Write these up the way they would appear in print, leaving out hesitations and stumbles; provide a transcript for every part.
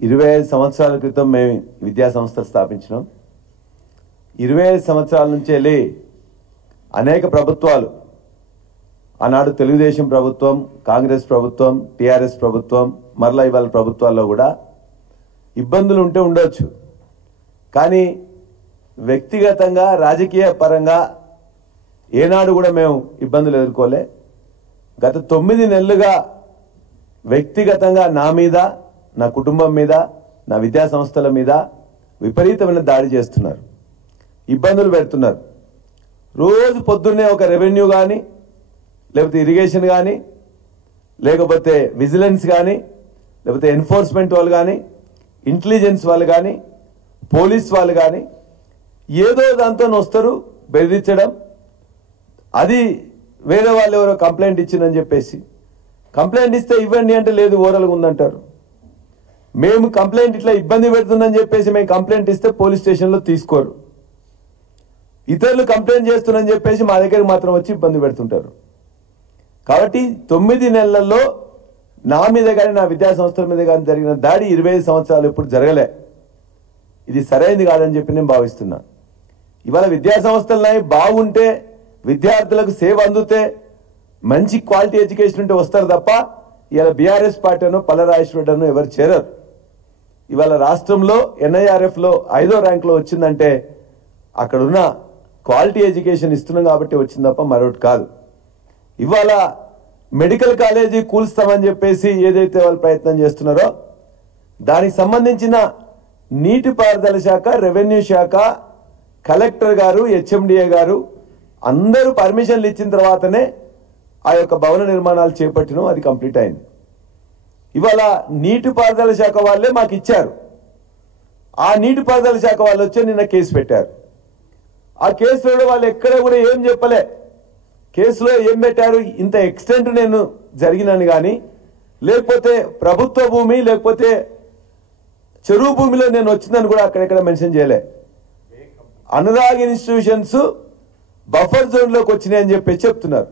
25 సంవత్సరాల క్రితం మేము విద్యా సంస్థలు స్థాపించినాం. 25 సంవత్సరాల నుంచి వెళ్ళి అనేక ప్రభుత్వాలు, ఆనాడు తెలుగుదేశం ప్రభుత్వం, కాంగ్రెస్ ప్రభుత్వం, టీఆర్ఎస్ ప్రభుత్వం, మరలా ఇవాళ ప్రభుత్వాల్లో కూడా ఇబ్బందులు ఉంటే ఉండొచ్చు. కానీ వ్యక్తిగతంగా రాజకీయ పరంగా ఏనాడు కూడా మేము ఇబ్బందులు ఎదుర్కోలే. గత 9 నెలలుగా వ్యక్తిగతంగా నా మీద, నా కుటుంబం మీద, నా విద్యా సంస్థల మీద విపరీతమైన దాడి చేస్తున్నారు, ఇబ్బందులు పెడుతున్నారు. రోజు పొద్దున్నే ఒక రెవెన్యూ కానీ, లేకపోతే ఇరిగేషన్ కానీ, లేకపోతే విజిలెన్స్ కానీ, లేకపోతే ఎన్ఫోర్స్మెంట్ వాళ్ళు కానీ, ఇంటెలిజెన్స్ వాళ్ళు కానీ, పోలీస్ వాళ్ళు కానీ ఏదో దాంతో వస్తారు బెదిరించడం. అది వేరే వాళ్ళు ఎవరో కంప్లైంట్ ఇచ్చిందని చెప్పేసి, కంప్లైంట్ ఇస్తే ఇవ్వండి అంటే లేదు, ఓరల్గా ఉందంటారు. మేము కంప్లైంట్ ఇట్లా ఇబ్బంది పెడుతుందని చెప్పేసి మేము కంప్లైంట్ ఇస్తే పోలీస్ స్టేషన్లో తీసుకోరు. ఇతరులు కంప్లైంట్ చేస్తున్నారని చెప్పేసి మా దగ్గరికి మాత్రం వచ్చి ఇబ్బంది పెడుతుంటారు. కాబట్టి 9 నెలల్లో నా మీద కానీ, నా విద్యా సంస్థల మీద కానీ జరిగిన దాడి 25 సంవత్సరాలు ఎప్పుడు జరగలే. ఇది సరైనది కాదని చెప్పి నేను భావిస్తున్నా. ఇవాళ విద్యా సంస్థలు బాగుంటే, విద్యార్థులకు సేవ అందుతే, మంచి క్వాలిటీ ఎడ్యుకేషన్ ఉంటే వస్తారు తప్ప ఇవాళ బీఆర్ఎస్ పార్టీను, పల్లరాజేశ్వరను ఎవరు చేరరు. ఇవాళ రాష్ట్రంలో NIRFలో 5వ ర్యాంకులో వచ్చిందంటే అక్కడున్న క్వాలిటీ ఎడ్యుకేషన్ ఇస్తున్నాం కాబట్టి వచ్చింది తప్ప మరొకటి కాదు. ఇవాళ మెడికల్ కాలేజీ కూల్స్తామని చెప్పేసి ఏదైతే వాళ్ళు ప్రయత్నం చేస్తున్నారో దానికి సంబంధించిన నీటిపారుదల శాఖ, రెవెన్యూ శాఖ, కలెక్టర్ గారు, HMDA గారు అందరూ పర్మిషన్లు ఇచ్చిన తర్వాతనే ఆ యొక్క భవన నిర్మాణాలు చేపట్టినాం. అది కంప్లీట్ అయింది. ఇవాళ నీటిపారుదల శాఖ వాళ్ళే మాకు ఇచ్చారు. ఆ నీటిపారుదల శాఖ వాళ్ళు వచ్చి నిన్న కేసు పెట్టారు. ఆ కేసులో వాళ్ళు ఎక్కడ కూడా ఏం చెప్పలే. కేసులో ఏం పెట్టారు, ఇంత ఎక్స్టెంట్ నేను జరిగినాను కానీ, లేకపోతే ప్రభుత్వ భూమి, లేకపోతే చెరువు భూమిలో నేను వచ్చిందని కూడా అక్కడెక్కడ మెన్షన్ చేయలే. అనురాగ్ ఇన్స్టిట్యూషన్స్ బఫర్ జోన్లోకి వచ్చినాయి అని చెప్పి చెప్తున్నారు.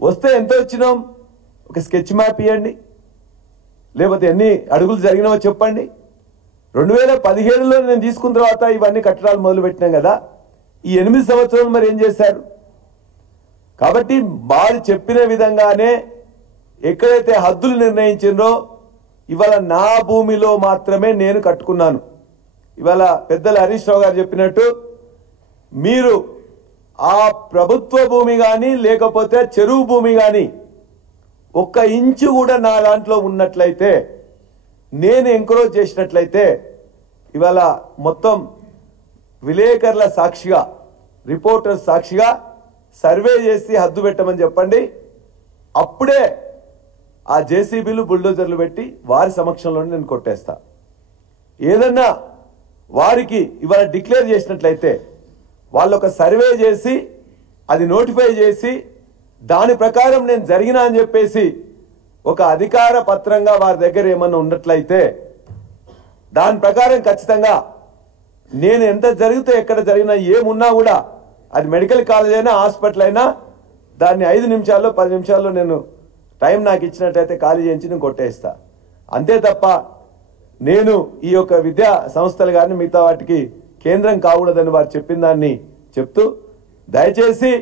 వస్తే ఎంత వచ్చినాం, ఒక స్కెచ్ మ్యాప్ ఇవ్వండి, లేకపోతే ఎన్ని అడుగులు జరిగినావో చెప్పండి. 2017లో నేను తీసుకున్న తర్వాత ఇవన్నీ కట్టడాలు మొదలు పెట్టినాం కదా, ఈ 8 సంవత్సరాలు మరి ఏం చేశారు? కాబట్టి వారు చెప్పిన విధంగానే ఎక్కడైతే హద్దులు నిర్ణయించిందో ఇవాళ నా భూమిలో మాత్రమే నేను కట్టుకున్నాను. ఇవాళ పెద్దలు హరీష్ రావు గారు చెప్పినట్టు మీరు ఆ ప్రభుత్వ భూమి కానీ, లేకపోతే చెరువు భూమి కానీ 1 ఇంచు కూడా నా దాంట్లో ఉన్నట్లయితే, నేను ఎంకరేజ్ చేసినట్లయితే, ఇవాళ మొత్తం విలేకరుల సాక్షిగా, రిపోర్టర్స్ సాక్షిగా సర్వే చేసి హద్దు పెట్టమని చెప్పండి. అప్పుడే ఆ JCBలు, బుల్డోజర్లు పెట్టి వారి సమక్షంలోనే నేను కొట్టేస్తా. ఏదన్నా వారికి ఇవాళ డిక్లేర్ చేసినట్లయితే, వాళ్ళు ఒక సర్వే చేసి అది నోటిఫై చేసి దాని ప్రకారం నేను జరిగినా అని చెప్పేసి ఒక అధికార పత్రంగా వారి దగ్గర ఏమన్నా ఉన్నట్లయితే, దాని ప్రకారం ఖచ్చితంగా నేను ఎంత జరిగితే, ఎక్కడ జరిగినా, ఏమున్నా కూడా, అది మెడికల్ కాలేజ్ అయినా, హాస్పిటల్ అయినా, దాన్ని 5 నిమిషాల్లో 10 నిమిషాల్లో నేను టైం నాకు ఇచ్చినట్టయితే ఖాళీ చేయించి నేను కొట్టేస్తా. అంతే తప్ప నేను ఈ యొక్క విద్యా సంస్థలు కానీ మిగతా వాటికి కేంద్రం కాకూడదని వారు చెప్పిన దాన్ని చెప్తూ, దయచేసి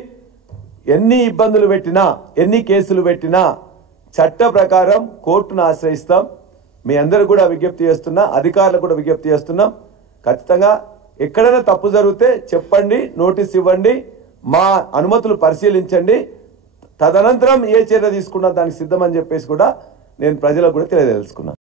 ఎన్ని ఇబ్బందులు పెట్టినా, ఎన్ని కేసులు పెట్టినా చట్ట ప్రకారం కోర్టును ఆశ్రయిస్తాం. మీ అందరూ కూడా విజ్ఞప్తి చేస్తున్నా, అధికారులకు కూడా విజ్ఞప్తి చేస్తున్నాం. ఖచ్చితంగా ఎక్కడైనా తప్పు జరిగితే చెప్పండి, నోటీస్ ఇవ్వండి, మా అనుమతులు పరిశీలించండి, తదనంతరం ఏ చర్య తీసుకున్నా దానికి సిద్ధమని చెప్పేసి కూడా నేను ప్రజలకు కూడా తెలియజేసుకున్నాను.